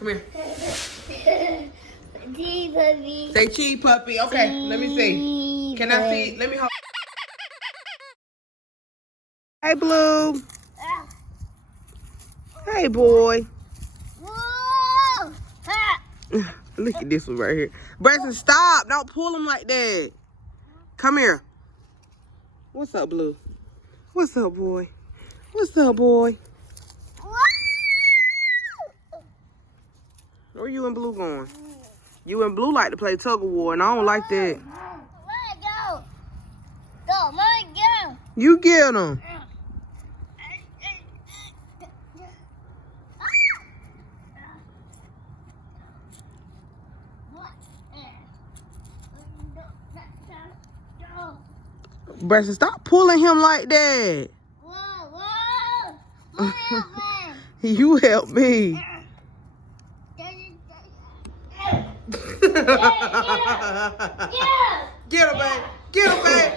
Come here. Cheese puppy. Say cheese puppy. Okay, let me see. Can I see? Let me hold. Hey, Blue. Hey, boy. Whoa. Look at this one right here. Bryson, stop. Don't pull him like that. Come here. What's up, Blue? What's up, boy? What's up, boy? Where you and Blue going? You and Blue like to play tug of war, and I don't like that. Go. Go, Mom, go. You get him. Bryson, stop pulling him like that. Whoa. Mom, help me. You help me. Get him, babe. Get him, babe.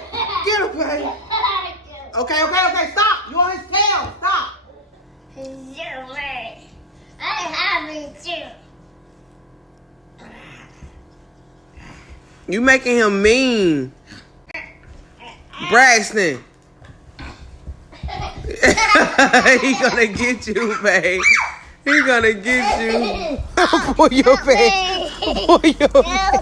Get him, babe. Okay, stop. You on his tail. Stop. I have it too. You making him mean. Braxton. He gonna get you, babe. He gonna get you. Pull your face. Pull your face.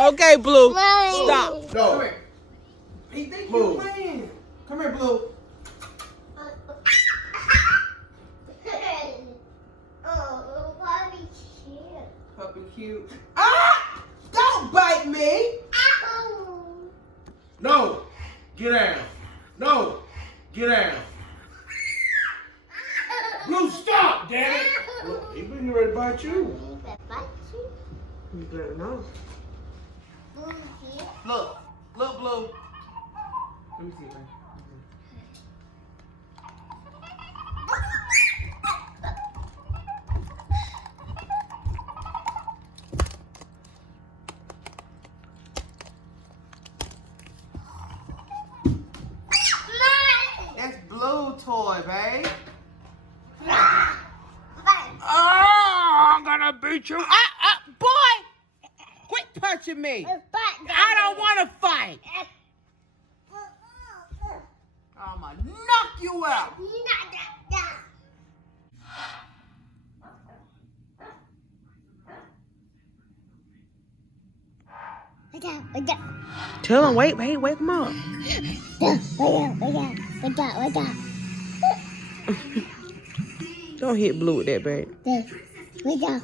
Okay, Blue. Stop. No. Come here. He think you're playing. Come here, Blue. Oh, puppy cute. Puppy cute. Ah! Don't bite me. Ow. No. Get down. No. Get down. Blue, stop, damn it. He been ready to bite you. You better know. Look, Blue. Let me see, man. That's Blue toy, babe. Oh, I'm gonna beat you. Boy! Quit punching me. I don't want to fight. I'm gonna knock you out. Tell him, wake him up. Don't hit Blue with that, babe. Wake up.